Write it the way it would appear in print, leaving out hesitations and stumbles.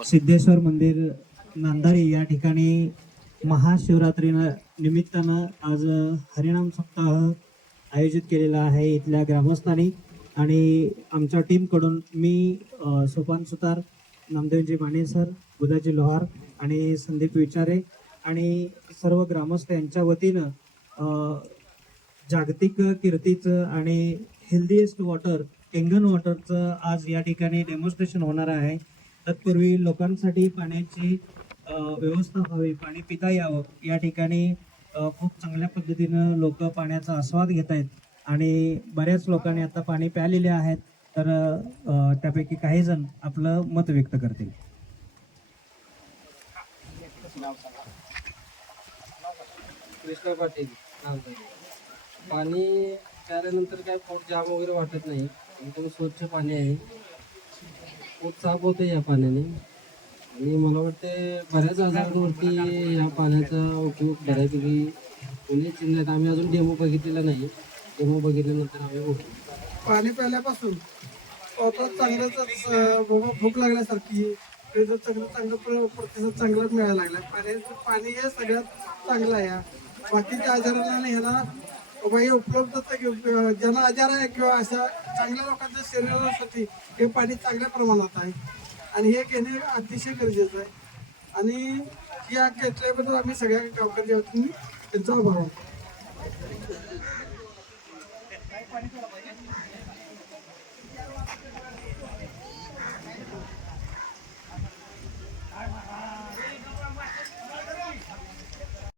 सिद्धेश्वर मंदिर नांदारी या ठिकाणी महाशिवरात्री निमित्तानं आज हरिनाम सप्ताह आयोजित केलेला आहे इथल्या ग्रामस्थांनी आणि आमच्या टीमकडून मी सोपान सुतार, नामदेवजी माने सर, बुधाजी लोहार आणि संदीप विचारे आणि सर्व ग्रामस्थ यांच्या वतीनं जागतिक कीर्तीचं आणि हेल्दीएस्ट वॉटर टेंगन वॉटरचं आज या ठिकाणी डेमॉन्स्ट्रेशन होणार आहे। तत्पूर्वी लोकांसाठी पाण्याची व्यवस्था व्हावी, पाणी पिता यावं या ठिकाणी खूप चांगल्या पद्धतीनं लोक पाण्याचा आस्वाद घेत आहेत आणि बऱ्याच लोकांनी आता पाणी प्यालेले आहेत, तर त्यापैकी काही जण आपलं मत व्यक्त करतील। कृष्णा पाटील। पाणी प्याल्यानंतर काय पोट जाम वगैरे वाटत नाही, एकदम स्वच्छ पाणी आहे, पोट साफ होते या पाण्याने आणि मला वाटते बऱ्याच आजारांवरती या पाण्याचा उपयोग बऱ्यापैकी होणे चिन्ह। आम्ही अजून डेमो बघितलेला नाही, डेमो बघितल्यानंतर आम्ही बघू। पाणी प्यायल्यापासून चांगलंच भूक लागल्यासारखी चांगलं प्रतिसाद चांगला मिळायला लागला। पाणी हे सगळ्यात चांगलं आहे। बाकीच्या आजारांना नाही ह्याला बाह्य उपलब्धता ज्यांना आजार आहे किंवा अशा चांगल्या लोकांच्या शरीरासाठी हे पाणी चांगल्या प्रमाणात आहे आणि हे घेणे अतिशय गरजेचं आहे आणि या घेतल्याबद्दल आम्ही सगळ्या गावकऱ्यांच्या वतीने त्यांचा आभार मानतो।